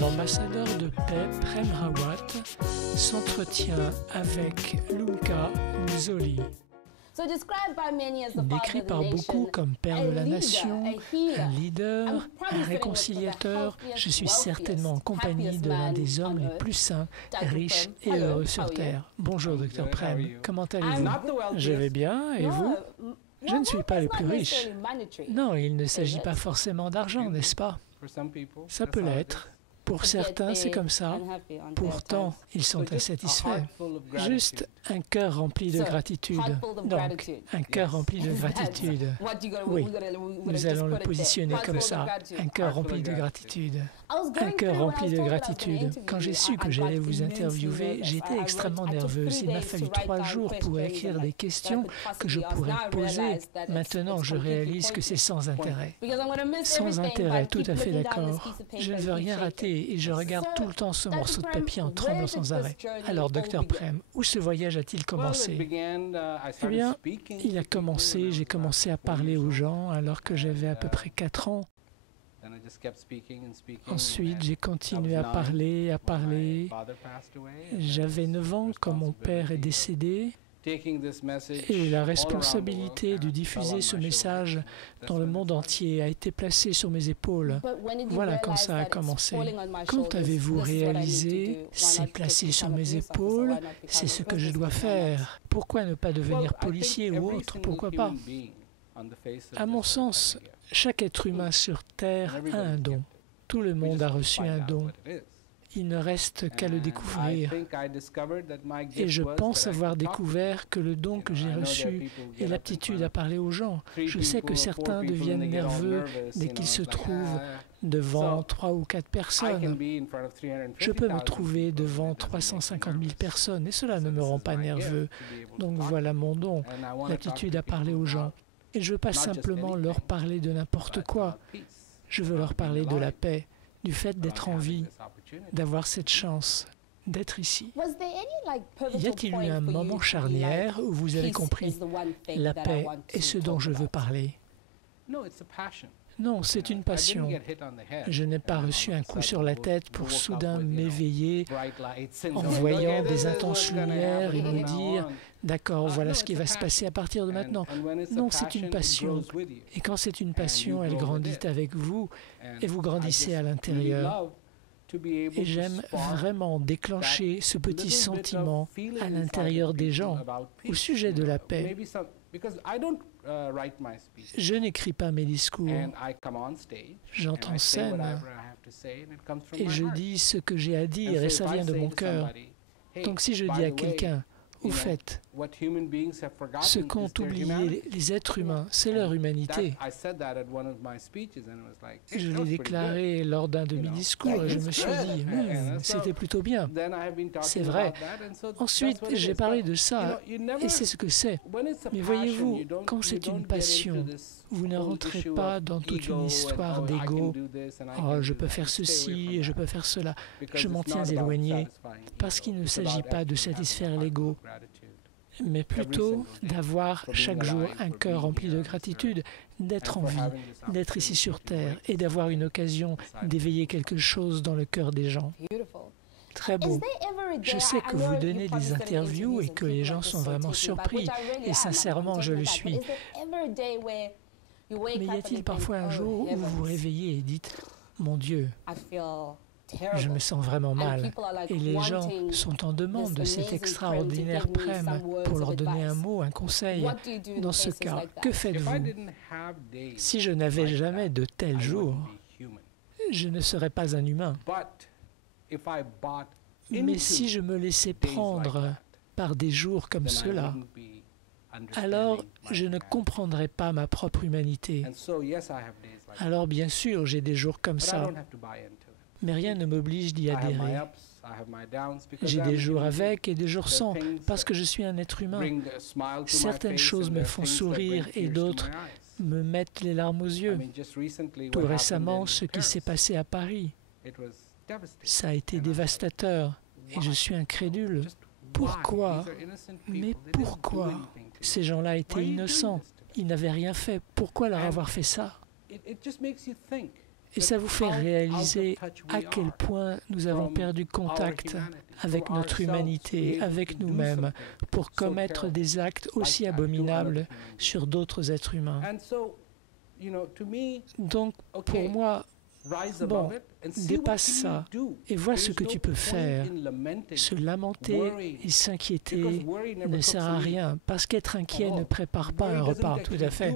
L'ambassadeur de paix Prem Rawat s'entretient avec Lumka Mzoli. Décrit par beaucoup comme père de la nation, un leader, un réconciliateur, je suis certainement en compagnie de l'un des hommes les plus sains, riches et heureux sur Terre. Bonjour, Dr Prem, comment allez-vous? Je vais bien, et vous? Je ne suis pas le plus riche. Non, il ne s'agit pas forcément d'argent, n'est-ce pas? Ça peut l'être. Pour certains, c'est comme ça. Pourtant, ils sont insatisfaits. Juste un cœur rempli de gratitude. Donc, un cœur rempli de gratitude. Oui, nous allons le positionner comme ça. Un cœur rempli de gratitude. Un cœur rempli de gratitude. Quand j'ai su que j'allais vous interviewer, j'étais extrêmement nerveuse. Il m'a fallu 3 jours pour écrire des questions que je pourrais poser. Maintenant, je réalise que c'est sans intérêt. Sans intérêt, tout à fait d'accord. Je ne veux rien rater et je regarde tout le temps ce morceau de papier en tremblant sans arrêt. Alors, Dr Prem, où ce voyage a-t-il commencé? Eh bien, il a commencé, j'ai commencé à parler aux gens alors que j'avais à peu près 4 ans. Ensuite, j'ai continué à parler, J'avais 9 ans quand mon père est décédé. Et la responsabilité de diffuser ce message dans le monde entier a été placée sur mes épaules. Voilà quand ça a commencé. Quand avez-vous réalisé, c'est placé sur mes épaules, c'est ce que je dois faire? Pourquoi ne pas devenir policier ou autre? Pourquoi pas? À mon sens, chaque être humain sur Terre a un don. Tout le monde a reçu un don. Il ne reste qu'à le découvrir. Et je pense avoir découvert que le don que j'ai reçu est l'aptitude à parler aux gens. Je sais que certains deviennent nerveux dès qu'ils se trouvent devant 3 ou 4 personnes. Je peux me trouver devant 350 000 personnes et cela ne me rend pas nerveux. Donc voilà mon don, l'aptitude à parler aux gens. Et je ne veux pas simplement leur parler de n'importe quoi. Je veux leur parler de la paix, du fait d'être en vie, d'avoir cette chance, d'être ici. Y a-t-il eu un moment charnière où vous avez compris « la paix est ce dont je veux parler » ? Non, c'est une passion. Je n'ai pas reçu un coup sur la tête pour soudain m'éveiller en voyant des intenses lumières et me dire « d'accord, voilà ce qui va se passer à partir de maintenant ». Non, c'est une passion. Et quand c'est une passion, elle grandit avec vous et vous grandissez à l'intérieur. Et j'aime vraiment déclencher ce petit sentiment à l'intérieur des gens au sujet de la paix. Je n'écris pas mes discours. J'entre en scène et je dis ce que j'ai à dire et ça vient de mon cœur. Donc si je dis à quelqu'un, au fait, ce qu'ont oublié les êtres humains, c'est leur humanité. Je l'ai déclaré lors d'un de mes discours et je me suis dit, c'était plutôt bien. C'est vrai. Ensuite, j'ai parlé de ça et c'est ce que c'est. Mais voyez-vous, quand c'est une passion, vous ne rentrez pas dans toute une histoire d'ego. Oh, je peux faire ceci et je peux faire cela. Je m'en tiens éloigné parce qu'il ne s'agit pas de satisfaire l'ego, mais plutôt d'avoir chaque jour un cœur rempli de gratitude, d'être en vie, d'être ici sur Terre et d'avoir une occasion d'éveiller quelque chose dans le cœur des gens. Très beau. Je sais que vous donnez des interviews et que les gens sont vraiment surpris, et sincèrement, je le suis. Mais y a-t-il parfois un jour où vous vous réveillez et dites « Mon Dieu, je me sens vraiment mal » et les gens sont en demande de cet extraordinaire Prem pour leur donner un mot, un conseil. Dans ce cas, que faites-vous? Si je n'avais jamais de tels jours, je ne serais pas un humain. Mais si je me laissais prendre par des jours comme ceux-là, alors je ne comprendrais pas ma propre humanité. Alors bien sûr, j'ai des jours comme ça, mais rien ne m'oblige d'y adhérer. J'ai des jours avec et des jours sans, parce que je suis un être humain. Certaines choses me font sourire et d'autres me mettent les larmes aux yeux. Tout récemment, ce qui s'est passé à Paris, ça a été dévastateur. Et je suis incrédule. Pourquoi? Mais pourquoi? Ces gens-là étaient innocents. Ils n'avaient rien fait. Pourquoi leur avoir fait ça? Et ça vous fait réaliser à quel point nous avons perdu contact avec notre humanité, avec nous-mêmes, pour commettre des actes aussi abominables sur d'autres êtres humains. Donc, pour moi, bon, dépasse ça et vois ce que tu peux faire. Se lamenter et s'inquiéter ne sert à rien, parce qu'être inquiet ne prépare pas un repas, tout à fait.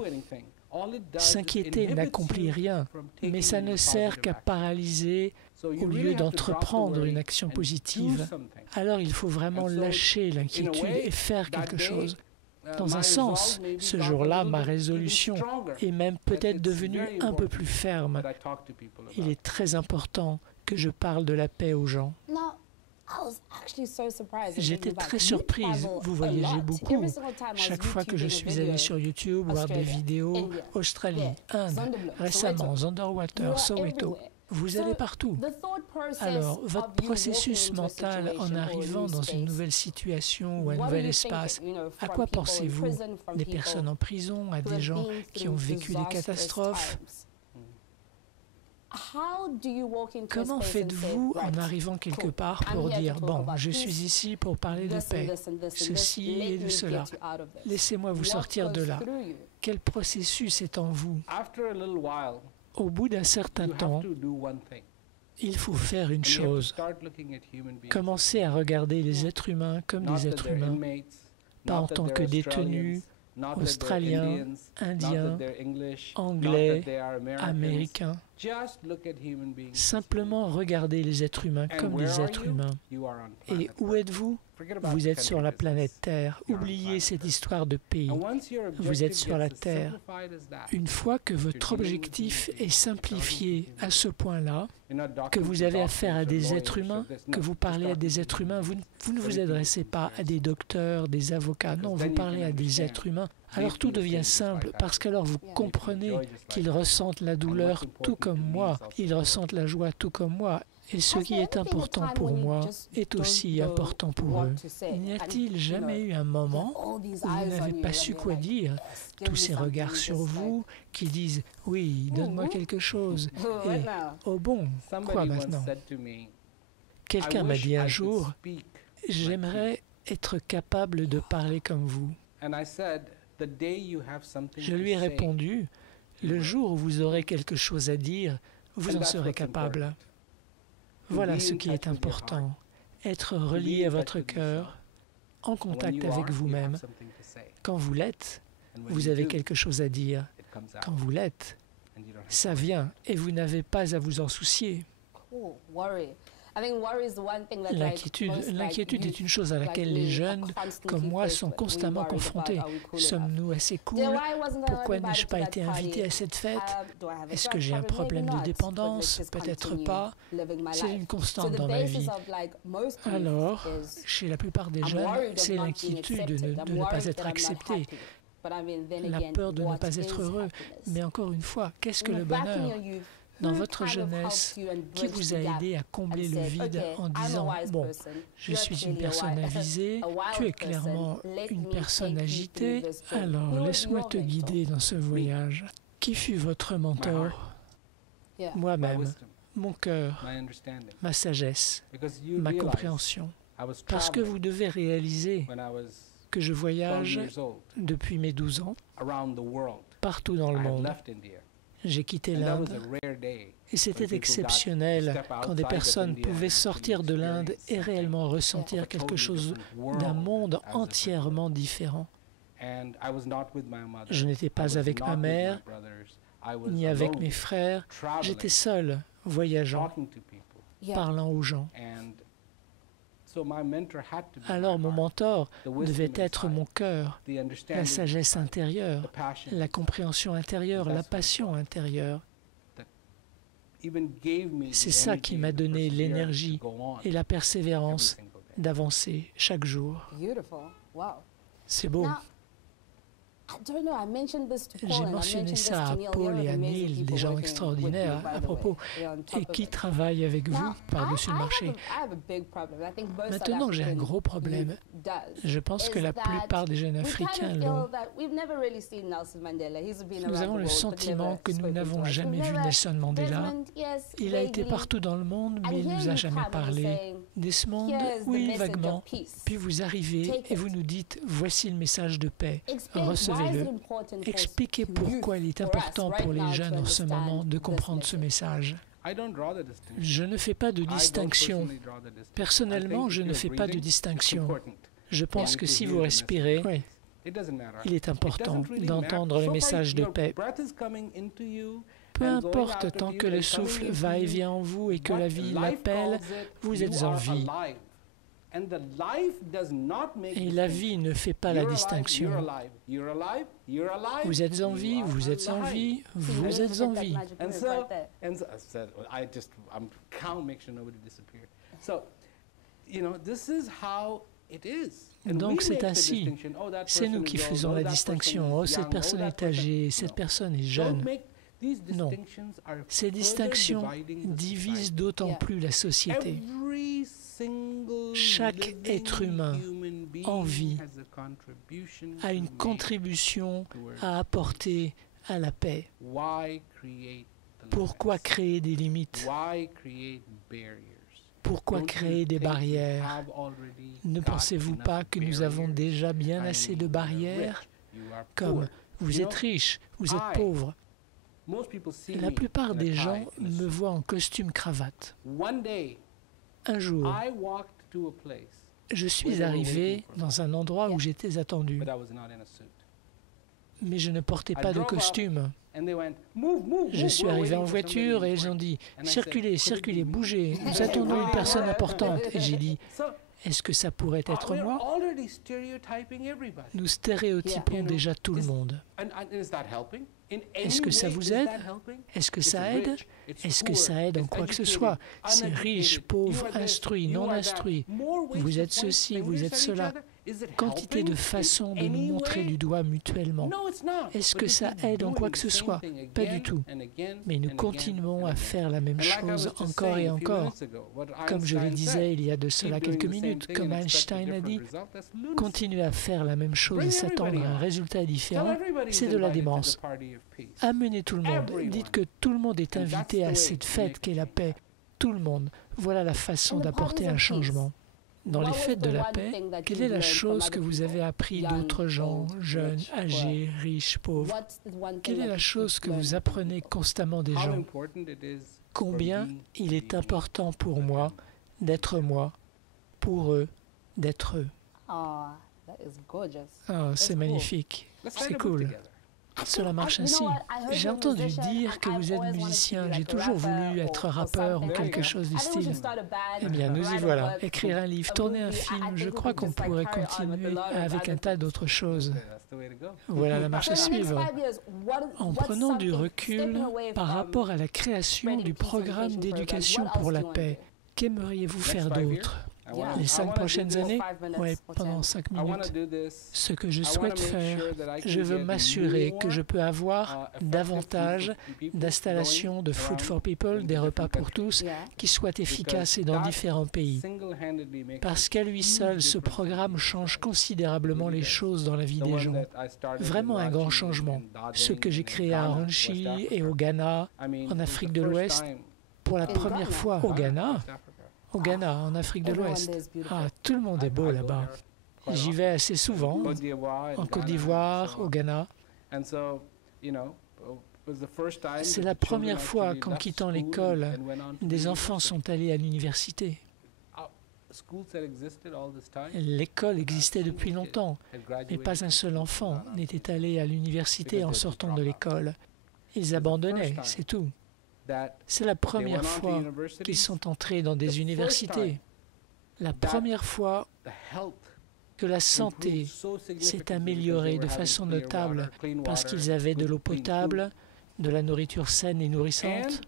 S'inquiéter n'accomplit rien, mais ça ne sert qu'à paralyser au lieu d'entreprendre une action positive. Alors il faut vraiment lâcher l'inquiétude et faire quelque chose. Dans un sens, ce jour-là, ma résolution est même peut-être devenue un peu plus ferme. Il est très important que je parle de la paix aux gens. J'étais très surprise. Vous voyagez beaucoup. Chaque fois que je suis allée sur YouTube voir des vidéos, Australie, Inde, récemment, Underwater, Soweto, vous allez partout. Alors, votre processus mental en arrivant dans une nouvelle situation ou un nouvel espace, à quoi pensez-vous? Des personnes en prison, à des gens qui ont vécu des catastrophes? Comment faites-vous en arrivant quelque part pour dire « Bon, je suis ici pour parler de paix, ceci et de cela. Laissez-moi vous sortir de là. » Quel processus est en vous? Au bout d'un certain temps, il faut faire une chose. Commencez à regarder les êtres humains comme des êtres humains, pas en tant que détenus, Australiens, Indiens, Anglais, Américains. Simplement regardez les êtres humains comme des êtres humains. Et où êtes-vous? Vous êtes sur la planète Terre. Oubliez cette histoire de pays. Vous êtes sur la Terre. Une fois que votre objectif est simplifié à ce point-là, que vous avez affaire à des êtres humains, que vous parlez à des êtres humains, vous ne vous adressez pas à des docteurs, des avocats, non, vous parlez à des êtres humains. Alors tout devient simple, parce qu'alors vous comprenez qu'ils ressentent la douleur tout comme moi, ils ressentent la joie tout comme moi, et ce qui est important pour moi est aussi important pour eux. N'y a-t-il jamais eu un moment où vous n'avez pas su quoi dire? Tous ces regards sur vous qui disent « Oui, donne-moi quelque chose » et « Oh bon, quoi maintenant ?» Quelqu'un m'a dit un jour « J'aimerais être capable de parler comme vous. » Je lui ai répondu « Le jour où vous aurez quelque chose à dire, vous en serez capable. » Voilà ce qui est important, être relié à votre cœur, en contact avec vous-même. Quand vous l'êtes, vous avez quelque chose à dire. Quand vous l'êtes, ça vient et vous n'avez pas à vous en soucier. L'inquiétude est une chose à laquelle les jeunes, comme moi, sont constamment confrontés. Sommes-nous assez cool? Pourquoi n'ai-je pas été invité à cette fête? Est-ce que j'ai un problème de dépendance? Peut-être pas. C'est une constante dans ma vie. Alors, chez la plupart des jeunes, c'est l'inquiétude de ne pas être accepté, la peur de ne pas être heureux. Mais encore une fois, qu'est-ce que le bonheur? Dans votre jeunesse, qui vous a aidé à combler le vide en disant « Bon, je suis une personne avisée, tu es clairement une personne agitée, alors laisse-moi te guider dans ce voyage. » Qui fut votre mentor? Moi-même, mon cœur, ma sagesse, ma compréhension. Parce que vous devez réaliser que je voyage depuis mes 12 ans, partout dans le monde. J'ai quitté l'Inde et c'était exceptionnel quand des personnes pouvaient sortir de l'Inde et réellement ressentir quelque chose d'un monde entièrement différent. Je n'étais pas avec ma mère, ni avec mes frères, j'étais seul, voyageant, parlant aux gens. Alors mon mentor devait être mon cœur, la sagesse intérieure, la compréhension intérieure, la passion intérieure. C'est ça qui m'a donné l'énergie et la persévérance d'avancer chaque jour. C'est beau. J'ai mentionné ça à Paul et à Neil, des gens extraordinaires à propos, et qui travaillent avec vous par-dessus le marché. Maintenant, j'ai un gros problème. Je pense que la plupart des jeunes Africains l'ont. Nous avons le sentiment que nous n'avons jamais vu Nelson Mandela. Il a été partout dans le monde, mais il ne nous a jamais parlé. Desmond, oui, vaguement. Puis vous arrivez et vous nous dites, voici le message de paix. Recevez-le. Expliquez pourquoi il est important pour les jeunes en ce moment de comprendre ce message. Je ne fais pas de distinction. Personnellement, je ne fais pas de distinction. Je pense que si vous respirez, il est important d'entendre le message de paix. Peu importe, tant que le souffle va et vient en vous et que la vie l'appelle, vous êtes en vie. Et la vie ne fait pas la distinction. Vous êtes en vie, vous êtes en vie, vous êtes en vie. Donc c'est ainsi. C'est nous qui faisons la distinction. Oh, cette personne est âgée, cette personne est jeune. Non. Ces distinctions divisent d'autant plus la société. Chaque être humain en vie a une contribution à apporter à la paix. Pourquoi créer des limites? Pourquoi créer des barrières? Ne pensez-vous pas que nous avons déjà bien assez de barrières? Comme vous êtes riche, vous êtes pauvre. La plupart des gens me voient en costume cravate. Un jour, je suis arrivé dans un endroit où j'étais attendu, mais je ne portais pas de costume. Je suis arrivé en voiture et ils ont dit « Circulez, circulez, bougez, nous attendons une personne importante. » Et j'ai dit « Est-ce que ça pourrait être moi ?» Nous stéréotypons déjà tout le monde. Est-ce que ça vous aide? Est-ce que ça aide? Est-ce que ça aide en quoi que ce soit? C'est riche, pauvre, instruit, non instruit. Vous êtes ceci, vous êtes cela. Quantité de façons de nous montrer du doigt mutuellement. Est-ce que ça aide en quoi que ce soit? Pas du tout. Mais nous continuons à faire la même chose encore et encore. Comme je le disais il y a de cela quelques minutes, comme Einstein a dit, continuer à faire la même chose et s'attendre à un résultat différent, c'est de la démence. Amenez tout le monde. Dites que tout le monde est invité à cette fête qu'est la paix. Tout le monde. Voilà la façon d'apporter un changement. Dans les fêtes de la paix, quelle est la chose que vous avez appris d'autres gens, jeunes, âgés, riches, pauvres? Quelle est la chose que vous apprenez constamment des gens? Combien il est important pour moi, pour eux, d'être eux. Oh, c'est magnifique, c'est cool. Cela marche ainsi. J'ai entendu dire que vous êtes musicien. J'ai toujours voulu être rappeur ou quelque chose du style. Eh bien, nous y voilà. Écrire un livre, tourner un film, je crois qu'on pourrait continuer avec un tas d'autres choses. Voilà la marche à suivre. En prenant du recul par rapport à la création du programme d'éducation pour la paix, qu'aimeriez-vous faire d'autre? Les 5 prochaines années? Oui, pendant 5 minutes. Ce que je souhaite faire, je veux m'assurer que je peux avoir davantage d'installations de Food for People, des repas pour tous, qui soient efficaces et dans différents pays. Parce qu'à lui seul, ce programme change considérablement les choses dans la vie des gens. Vraiment un grand changement. Ce que j'ai créé à Ranchi et au Ghana, en Afrique de l'Ouest, pour la première fois au Ghana, en Afrique de l'Ouest. Ah, tout le monde est beau là-bas. J'y vais assez souvent, en Côte d'Ivoire, au Ghana. C'est la première fois qu'en quittant l'école, des enfants sont allés à l'université. L'école existait depuis longtemps, mais pas un seul enfant n'était allé à l'université en sortant de l'école. Ils abandonnaient, c'est tout. C'est la première fois qu'ils sont entrés dans des universités. La première fois que la santé s'est améliorée de façon notable parce qu'ils avaient de l'eau potable, de la nourriture saine et nourrissante.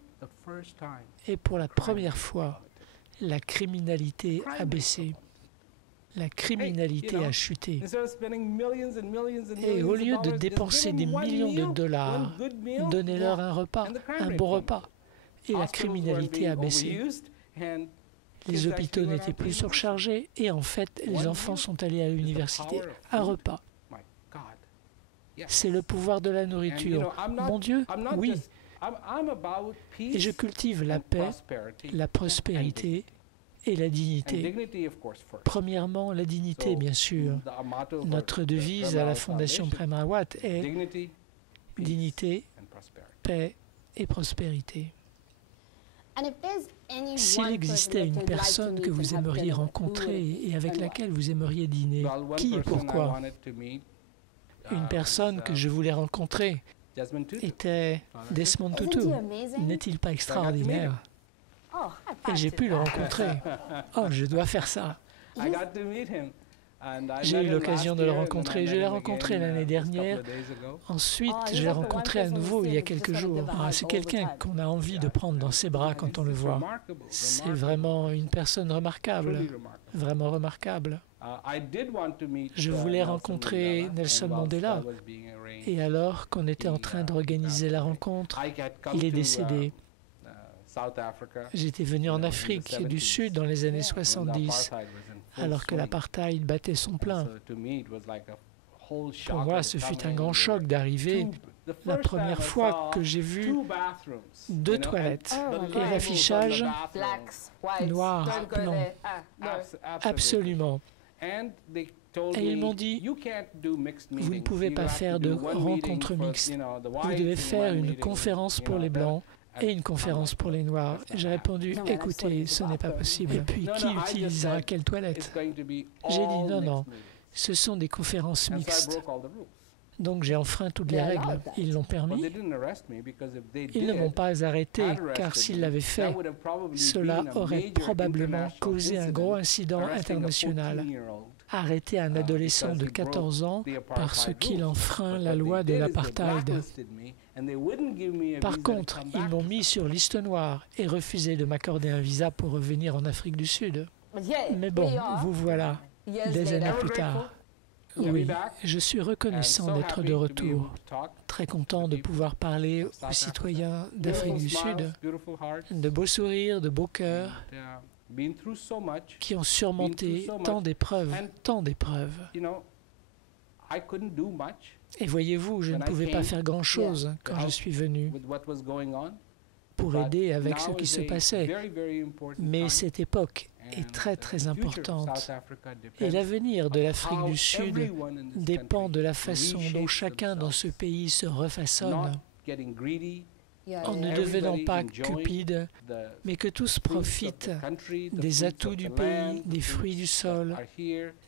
Et pour la première fois, la criminalité a baissé. La criminalité a chuté. Et au lieu de dépenser des millions de dollars, donnez-leur un repas, un bon repas. Et la criminalité a baissé. Les hôpitaux n'étaient plus surchargés et en fait, les enfants sont allés à l'université. Un repas. C'est le pouvoir de la nourriture. Mon Dieu, oui. Et je cultive la paix, la prospérité et la dignité. Premièrement, la dignité, bien sûr. Notre devise à la Fondation Prem Rawat est dignité, paix et prospérité. S'il existait une personne que vous aimeriez rencontrer et avec laquelle vous aimeriez dîner, qui et pourquoi? Une personne que je voulais rencontrer était Desmond Tutu. N'est-il pas extraordinaire? Et j'ai pu le rencontrer. Oh, je dois faire ça. J'ai eu l'occasion de le rencontrer. Je l'ai rencontré l'année dernière. Ensuite, je l'ai rencontré à nouveau il y a quelques jours. C'est quelqu'un qu'on a envie de prendre dans ses bras quand on le voit. C'est vraiment une personne remarquable, vraiment remarquable. Je voulais rencontrer Nelson Mandela. Et alors qu'on était en train d'organiser la rencontre, il est décédé. J'étais venu en Afrique du Sud dans les années 70, alors que l'apartheid battait son plein. Pour moi, ce fut un grand choc d'arriver la première fois que j'ai vu 2 toilettes et l'affichage noir, blanc, absolument. Et ils m'ont dit, vous ne pouvez pas faire de rencontre mixte, vous devez faire une conférence pour les Blancs et une conférence pour les Noirs. J'ai répondu, écoutez, ce n'est pas possible. Et puis, qui utilisera quelle toilette? J'ai dit, non, non, ce sont des conférences mixtes. Donc j'ai enfreint toutes les règles. Ils l'ont permis. Ils ne m'ont pas arrêté, car s'ils l'avaient fait, cela aurait probablement causé un gros incident international. Arrêter un adolescent de 14 ans parce qu'il enfreint la loi de l'apartheid. Par contre, ils m'ont mis sur liste noire et refusé de m'accorder un visa pour revenir en Afrique du Sud. Mais bon, vous voilà, des années plus tard. Oui, je suis reconnaissant d'être de retour, très content de pouvoir parler aux citoyens d'Afrique du Sud, de beaux sourires, de beaux cœurs, qui ont surmonté tant d'épreuves, tant d'épreuves. Et voyez-vous, je ne pouvais pas faire grand-chose quand je suis venu pour aider avec ce qui se passait. Mais cette époque est très très importante. Et l'avenir de l'Afrique du Sud dépend de la façon dont chacun dans ce pays se refaçonne, en ne devenant pas cupide, mais que tous profitent des atouts du pays, des fruits du sol,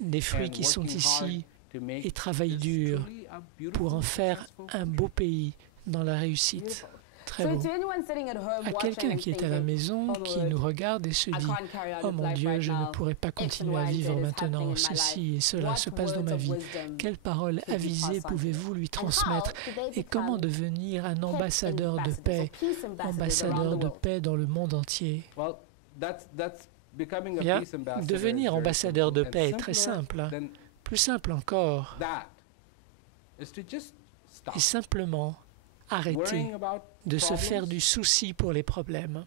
des fruits qui sont ici, et travaillent dur pour en faire un beau pays dans la réussite. Très beau. À quelqu'un qui est à la maison, qui nous regarde et se dit « Oh mon Dieu, je ne pourrais pas continuer à vivre maintenant, ceci et cela se passe dans ma vie. Quelles paroles avisées pouvez-vous lui transmettre et comment devenir un ambassadeur de paix dans le monde entier ?» Bien, devenir ambassadeur de paix est très simple. Plus simple encore, et simplement arrêter de se faire du souci pour les problèmes.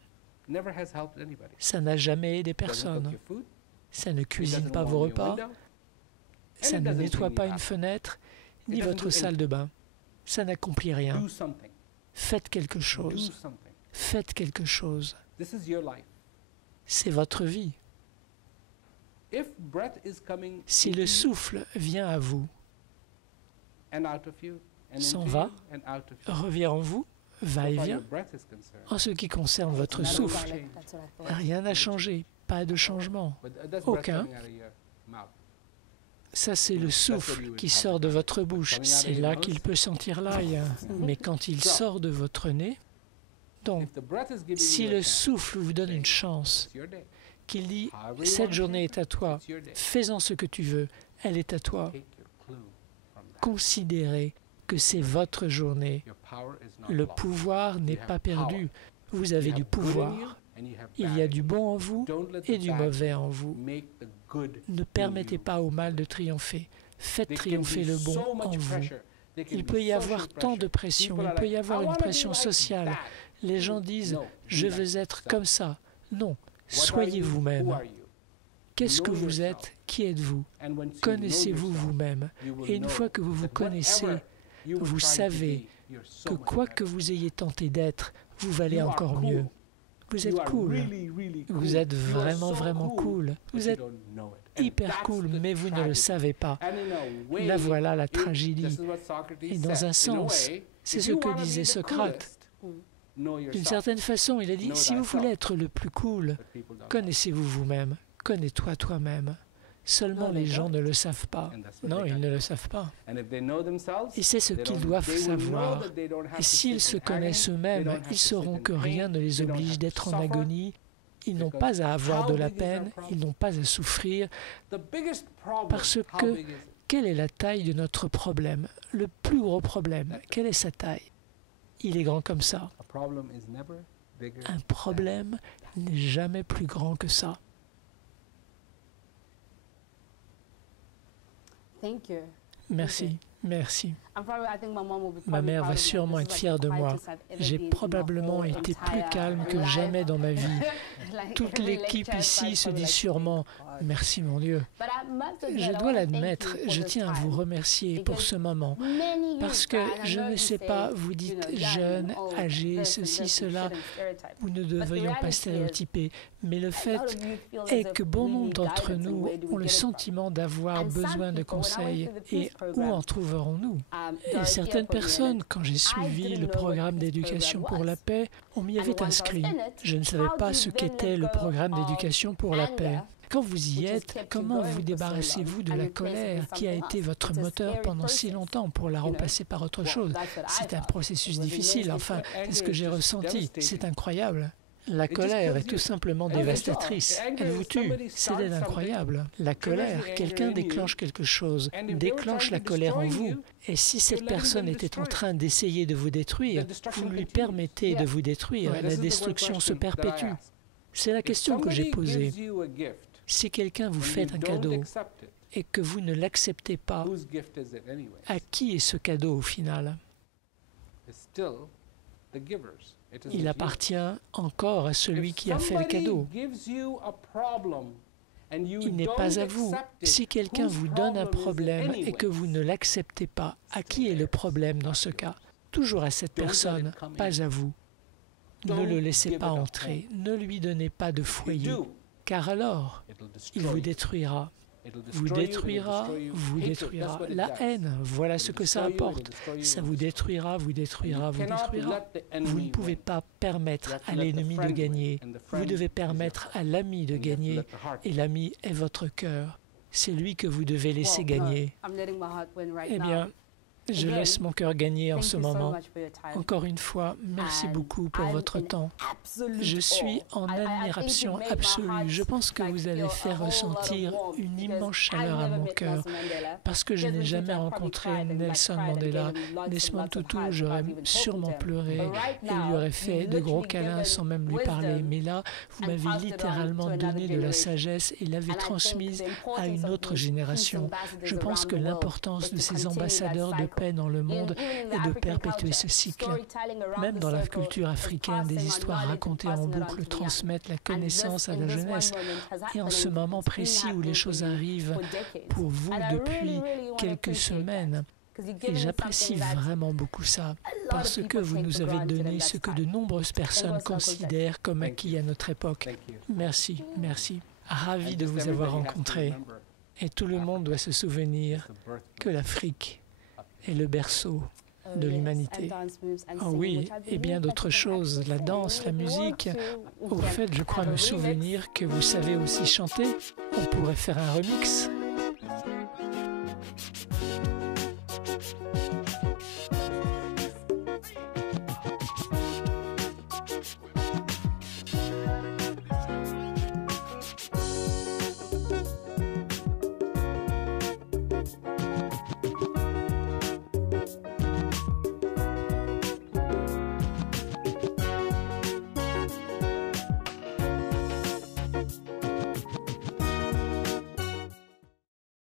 Ça n'a jamais aidé personne. Ça ne cuisine pas vos repas, ça ne nettoie pas une fenêtre, ni votre salle de bain. Ça n'accomplit rien. Faites quelque chose. Faites quelque chose. C'est votre vie. Si le souffle vient à vous, s'en va, revient en vous, va et vient, en ce qui concerne votre souffle, rien n'a changé, pas de changement, aucun. Ça, c'est le souffle qui sort de votre bouche. C'est là qu'il peut sentir l'ail. Mais quand il sort de votre nez, donc, si le souffle vous donne une chance, qu'il dit « Cette journée est à toi, fais-en ce que tu veux, elle est à toi. » Considérez que c'est votre journée. Le pouvoir n'est pas perdu. Vous avez du pouvoir. Il y a du bon en vous et du mauvais en vous. Ne permettez pas au mal de triompher. Faites triompher le bon en vous. Il peut y avoir tant de pression, il peut y avoir une pression sociale. Les gens disent « je veux être comme ça ». Non, soyez vous-même. Qu'est-ce que vous êtes? Qui êtes-vous? Connaissez-vous vous-même? Et une fois que vous vous connaissez, vous savez que quoi que vous ayez tenté d'être, vous valez encore mieux. Vous êtes cool. Vous êtes vraiment, vraiment cool. Vous êtes hyper cool, mais vous ne le savez pas. Là voilà la tragédie. Et dans un sens, c'est ce que disait Socrate. D'une certaine façon, il a dit, si vous voulez être le plus cool, connaissez-vous vous-même, connais-toi toi-même. Seulement les gens ne le savent pas. Non, ils ne le savent pas. Et c'est ce qu'ils doivent savoir. Et s'ils se connaissent eux-mêmes, ils sauront que rien ne les oblige d'être en agonie. Ils n'ont pas à avoir de la peine, ils n'ont pas à souffrir, parce que quelle est la taille de notre problème? Le plus gros problème, quelle est sa taille? Il est grand comme ça. Un problème n'est jamais plus grand que ça. Merci, merci. Ma mère va sûrement être fière de moi. J'ai probablement été plus calme que jamais dans ma vie. Toute l'équipe ici se dit sûrement « Merci mon Dieu ». Je dois l'admettre, je tiens à vous remercier pour ce moment. Parce que je ne sais pas, vous dites jeune, âgé, ceci, cela, nous ne devrions pas stéréotyper. Mais le fait est que bon nombre d'entre nous ont le sentiment d'avoir besoin de conseils. Et où en trouverons-nous? Et certaines personnes, quand j'ai suivi le programme d'éducation pour la paix, on m'y avait inscrit. Je ne savais pas ce qu'était le programme d'éducation pour la paix. Quand vous y êtes, comment vous débarrassez-vous de la colère qui a été votre moteur pendant si longtemps pour la remplacer par autre chose? C'est un processus difficile, enfin, c'est ce que j'ai ressenti. C'est incroyable. La colère est tout simplement dévastatrice. Elle vous tue. C'est incroyable. La colère, quelqu'un déclenche quelque chose, déclenche la colère en vous. Et si cette personne était en train d'essayer de vous détruire, vous lui permettez de vous détruire. La destruction se perpétue. C'est la question que j'ai posée. Si quelqu'un vous fait un cadeau et que vous ne l'acceptez pas, à qui est ce cadeau au final? Il appartient encore à celui qui a fait le cadeau. Il n'est pas à vous. Si quelqu'un vous donne un problème et que vous ne l'acceptez pas, à qui est le problème dans ce cas? Toujours à cette personne, pas à vous. Ne le laissez pas entrer, ne lui donnez pas de foyer, car alors, il vous détruira. Vous détruira, vous détruira. La haine, voilà ce que ça apporte. Ça vous détruira, vous détruira, vous détruira. Vous ne pouvez pas permettre à l'ennemi de gagner. Vous devez permettre à l'ami de gagner. Et l'ami est votre cœur. C'est lui que vous devez laisser gagner. Eh bien, je laisse mon cœur gagner en ce moment. Encore une fois, merci beaucoup pour votre temps. Je suis en admiration absolue. Je pense que vous allez faire ressentir une immense chaleur à mon cœur, parce que je n'ai jamais rencontré Nelson Mandela. Desmond Tutu, j'aurais sûrement pleuré et lui aurais fait de gros câlins sans même lui parler. Mais là, vous m'avez littéralement donné de la sagesse et l'avez transmise à une autre génération. Je pense que l'importance de ces ambassadeurs de paix dans le monde est de perpétuer ce cycle. Même dans la culture africaine, des histoires racontées en boucle transmettent la connaissance à la jeunesse. Et en ce moment précis où les choses arrivent pour vous depuis quelques semaines, et j'apprécie vraiment beaucoup ça, parce que vous nous avez donné ce que de nombreuses personnes considèrent comme acquis à notre époque. Merci, merci. Ravi de vous avoir rencontré. Et tout le monde doit se souvenir que l'Afrique est le berceau de l'humanité. Oh oui, et bien d'autres choses, la danse, la musique. Au fait, je crois me souvenir que vous savez aussi chanter. On pourrait faire un remix.